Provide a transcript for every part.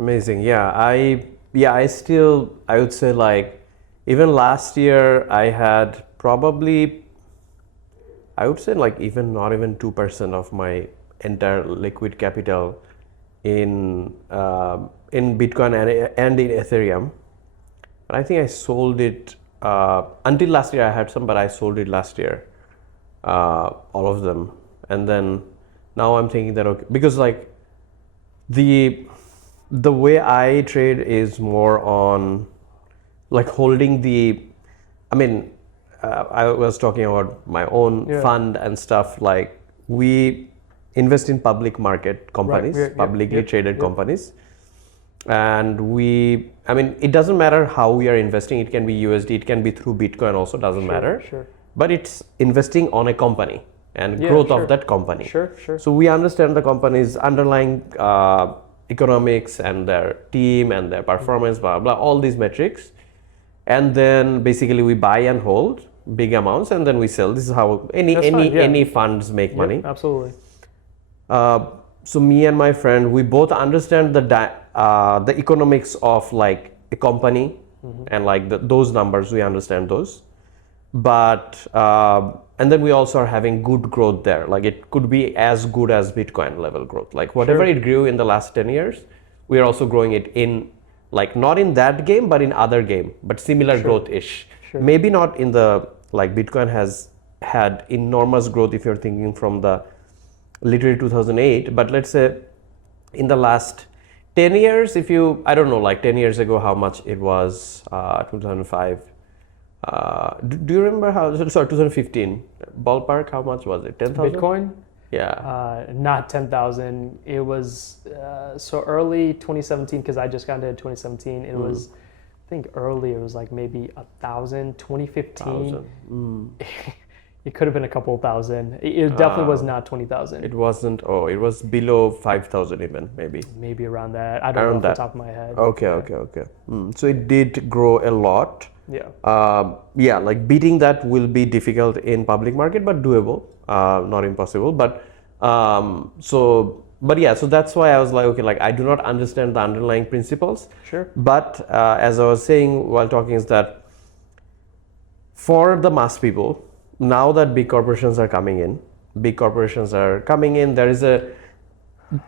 Amazing. I would say like even last year I had probably, I would say like even not even 2% of my entire liquid capital in Bitcoin and in Ethereum. But I think I sold it until last year. I had some, but I sold it last year, all of them. And then now I'm thinking that okay, because like the way I trade is more on like holding the, I mean, I was talking about my own fund and stuff. Like we invest in public market companies, publicly traded companies. And I mean, it doesn't matter how we are investing. It can be USD, it can be through Bitcoin also, doesn't matter. Sure. But it's investing on a company and growth of that company. Sure. So we understand the company's underlying economics and their team and their performance, blah, blah, all these metrics. And then basically we buy and hold big amounts and then we sell. This is how any funds make money. Absolutely. So me and my friend, we both understand the economics of like a company and like those numbers, we understand those. But and then we also are having good growth there. Like it could be as good as Bitcoin level growth. Like whatever it grew in the last 10 years, we are also growing it in, like not in that game, but in other game, but similar growth-ish. Maybe not in the, like Bitcoin has had enormous growth if you're thinking from the literally 2008, but let's say in the last 10 years, if you, I don't know, like 10 years ago, how much it was, 2005. Do you remember how, sorry, 2015, ballpark, how much was it? 10,000? Bitcoin? Yeah. Not 10,000. It was so early 2017, because I just got into 2017. It was, I think early, it was like maybe 1,000, 2015. It could have been a couple thousand. It definitely was not 20,000. It wasn't, it was below 5,000 even, maybe. Maybe around that. I don't know off the top of my head. Okay. So it did grow a lot. Yeah. Like beating that will be difficult in public market, but doable, not impossible. But so that's why I was like, okay, like I do not understand the underlying principles. Sure. But as I was saying while talking is that for the mass people, now that big corporations are coming in, there is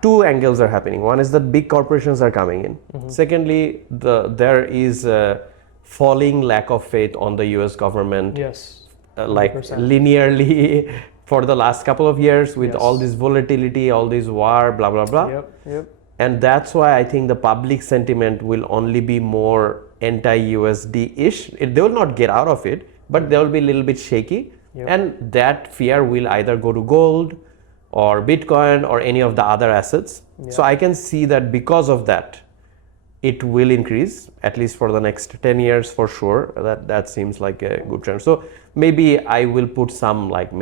two angles are happening. One is that big corporations are coming in. Secondly, there is a falling lack of faith on the US government. Yes. Like linearly for the last couple of years with all this volatility, all this war, blah, blah, blah. Yep. And that's why I think the public sentiment will only be more anti-USD-ish. They will not get out of it, but they will be a little bit shaky. And that fear will either go to gold or Bitcoin or any of the other assets. So I can see that because of that, it will increase, at least for the next 10 years for sure. That seems like a good trend. So maybe I will put some, like,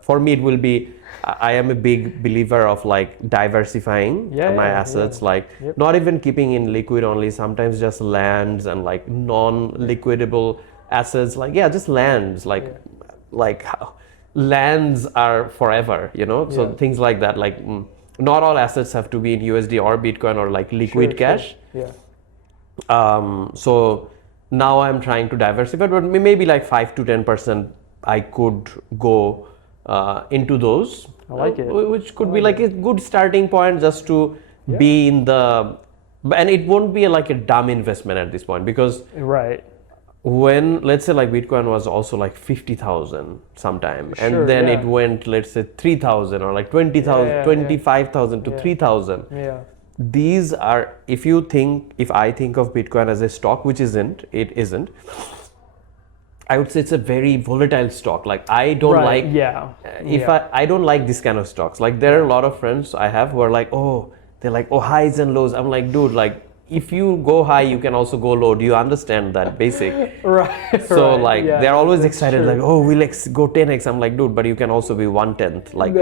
for me it will be, I am a big believer of like diversifying my assets, like not even keeping in liquid only, sometimes just lands and like non-liquidable assets, like just lands, like lands are forever, so things like that, like not all assets have to be in USD or Bitcoin or like liquid cash. So now I'm trying to diversify, but maybe like 5 to 10% I could go into those. I like it. Which could be like a good starting point just to be in the, and it won't be like a dumb investment at this point, because when, let's say like Bitcoin was also like 50,000 sometime, and then it went, let's say 3,000 or like 20,000, 25,000 to 3,000. These are, if I think of Bitcoin as a stock, which it isn't, I would say it's a very volatile stock. Like I don't I don't like this kind of stocks. Like there are a lot of friends I have who are like, they're like, highs and lows. I'm like, dude, like, if you go high, you can also go low. Do you understand that basic? So like they're always excited, like, we'll go 10x. I'm like, dude, but you can also be 1/10. Like,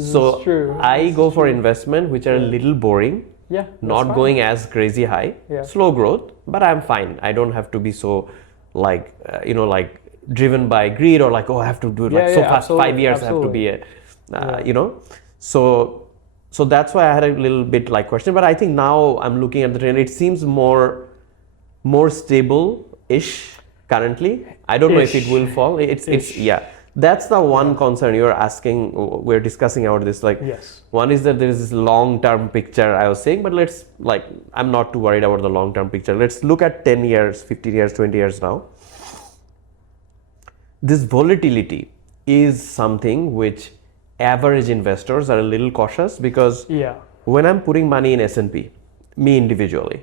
so true. I go for investment which are a little boring. Not going as crazy high. Slow growth, but I'm fine. I don't have to be so like like driven by greed or like I have to do it so fast. 5 years I have to be a So So that's why I had a little bit like question, but I think now I'm looking at the trend. It seems more stable-ish currently. I don't know if it will fall. It's yeah. That's the one concern you're asking. We're discussing about this. Like, yes. One is that there is this long-term picture I was saying, but I'm not too worried about the long-term picture. Let's look at 10 years, 15 years, 20 years now. This volatility is something which average investors are a little cautious, because when I'm putting money in S&P, me individually,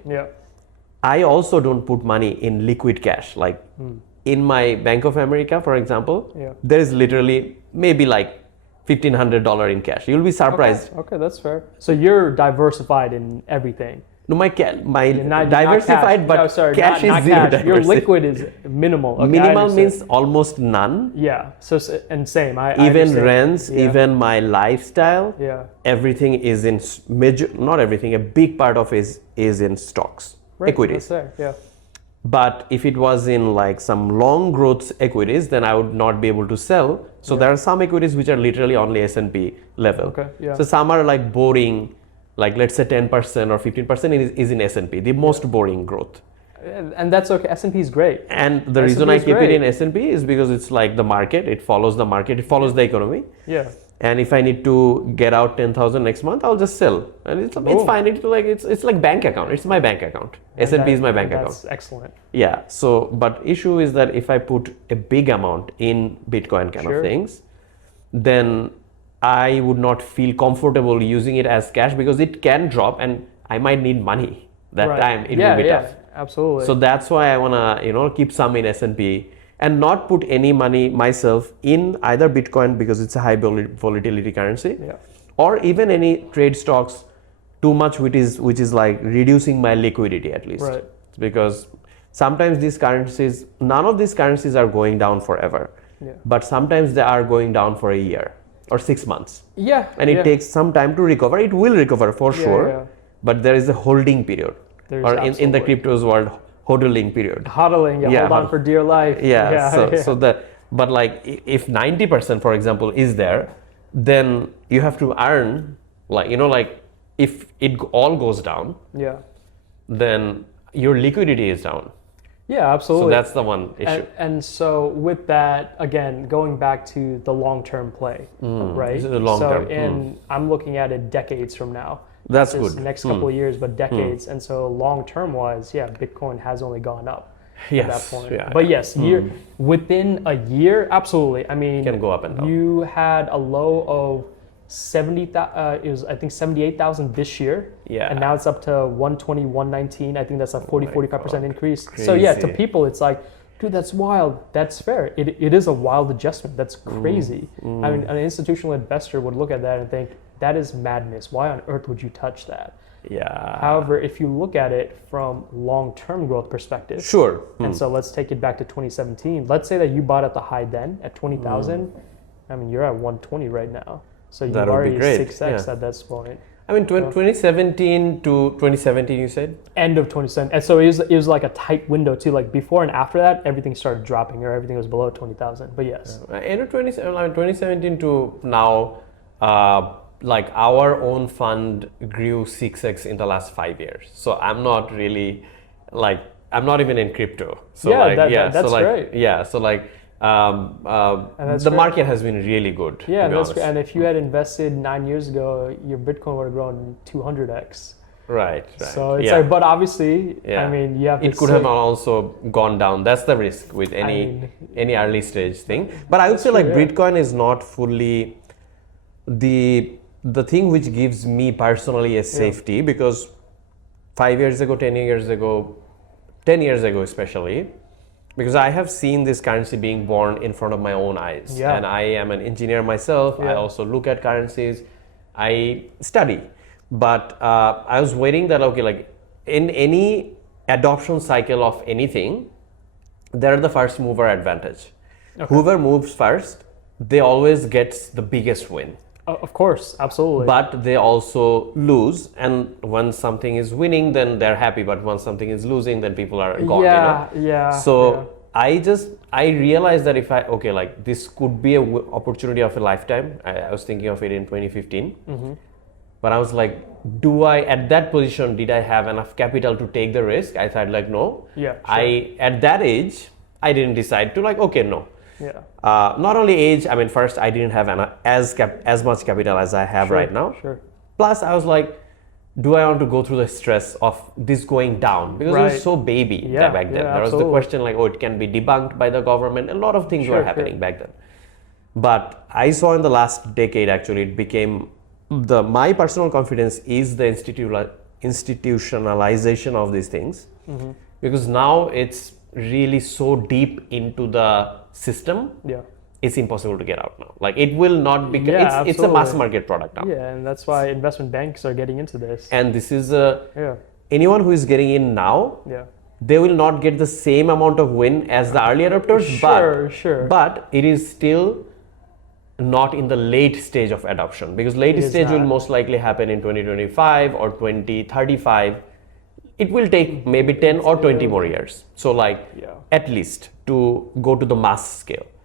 I also don't put money in liquid cash. Like in my Bank of America, for example, there is literally maybe like $1,500 in cash. You'll be surprised. Okay, that's fair. So you're diversified in everything. No, my diversified, but cash is zero. Cash. Your liquid is minimal. Okay, minimal means almost none. Yeah. So and same. Even rents, even my lifestyle. Yeah. Everything is in not everything. A big part of is in stocks, equities. That's fair. Yeah. But if it was in like some long growth equities, then I would not be able to sell. So there are some equities which are literally only S&P level. Okay. Yeah. So some are like boring. Like let's say 10% or 15% is in S&P, the most boring growth. And that's okay. S&P is great. And the reason I keep it in S&P is because it's like the market. It follows the market. It follows the economy. Yeah. And if I need to get out 10,000 next month, I'll just sell. And it's fine. It's like bank account. It's my bank account. S&P is my bank account. That's excellent. Yeah. So, but issue is that if I put a big amount in Bitcoin kind of things, then I would not feel comfortable using it as cash, because it can drop and I might need money that time. It will be tough. Absolutely. So that's why I wanna keep some in S&P and not put any money myself in either Bitcoin, because it's a high volatility currency, or even any trade stocks too much, which is like reducing my liquidity at least. Right. Because sometimes none of these currencies are going down forever, but sometimes they are going down for a year or 6 months. Yeah. And it takes some time to recover. It will recover for sure, but there is a holding period. Or in the cryptos world, hodling period. Hodling, hold on for dear life. But like if 90%, for example, is there, then you have to earn, like if it all goes down, then your liquidity is down. Yeah, absolutely. So that's the one issue. And so with that, again, going back to the long-term play, right? This is a long-term. So I'm looking at it decades from now. That's good. Next couple of years, but decades. And so long-term wise, Bitcoin has only gone up at that point. But yes, within a year, absolutely. I mean, can go up and down. You had a low of 70,000. It was, I think, 78,000 this year. Yeah. And now it's up to 120, 119. I think that's a 45% increase. Crazy. So to people, it's like, dude, that's wild. That's fair. It is a wild adjustment. That's crazy. I mean, an institutional investor would look at that and think, that is madness. Why on earth would you touch that? Yeah. However, if you look at it from long-term growth perspective. Sure. And so let's take it back to 2017. Let's say that you bought at the high then at 20,000. I mean, you're at 120 right now. So you've already 6x at that point. I mean, 2017 to 2017, you said? End of 2017. And so it was like a tight window too. Like before and after that, everything started dropping, or everything was below 20,000. But yes. End of 2017 to now, like our own fund grew 6x in the last 5 years. So I'm not really I'm not even in crypto. So that's great. Yeah. So the market has been really good. Yeah, that's great. And if you had invested 9 years ago, your Bitcoin would have grown 200x. Right. So it's like, but obviously, I mean, you have to. It could have also gone down. That's the risk with any early stage thing. But I would say Bitcoin is not fully the thing which gives me personally a safety, because 5 years ago, 10 years ago especially, because I have seen this currency being born in front of my own eyes. And I am an engineer myself. I also look at currencies. I study. But I was waiting that, in any adoption cycle of anything, they're the first mover advantage. Whoever moves first, they always gets the biggest win. Of course, absolutely. But they also lose, and when something is winning, then they're happy. But when something is losing, then people are gone. So I realized that if this could be an opportunity of a lifetime. I was thinking of it in 2015. But I was like, do I, at that position, did I have enough capital to take the risk? I thought like, no. Yeah, sure. At that age, I didn't decide to like, okay, no. Yeah. Not only age, I mean, first, I didn't have as much capital as I have right now. Sure. Plus, I was like, do I want to go through the stress of this going down? Because it was so baby back then. There was the question like, oh, it can be debunked by the government. A lot of things were happening back then. But I saw in the last decade, actually, it became my personal confidence is the institutionalization of these things. Because now it's really so deep into the system. Yeah. It's impossible to get out now. Like it will not be. It's a mass market product now. Yeah, and that's why investment banks are getting into this. And this is anyone who is getting in now. Yeah. They will not get the same amount of win as the early adopters. But it is still not in the late stage of adoption, because late stage will most likely happen in 2025 or 2035. It will take maybe 10 or 20 more years. So like at least to go to the mass scale.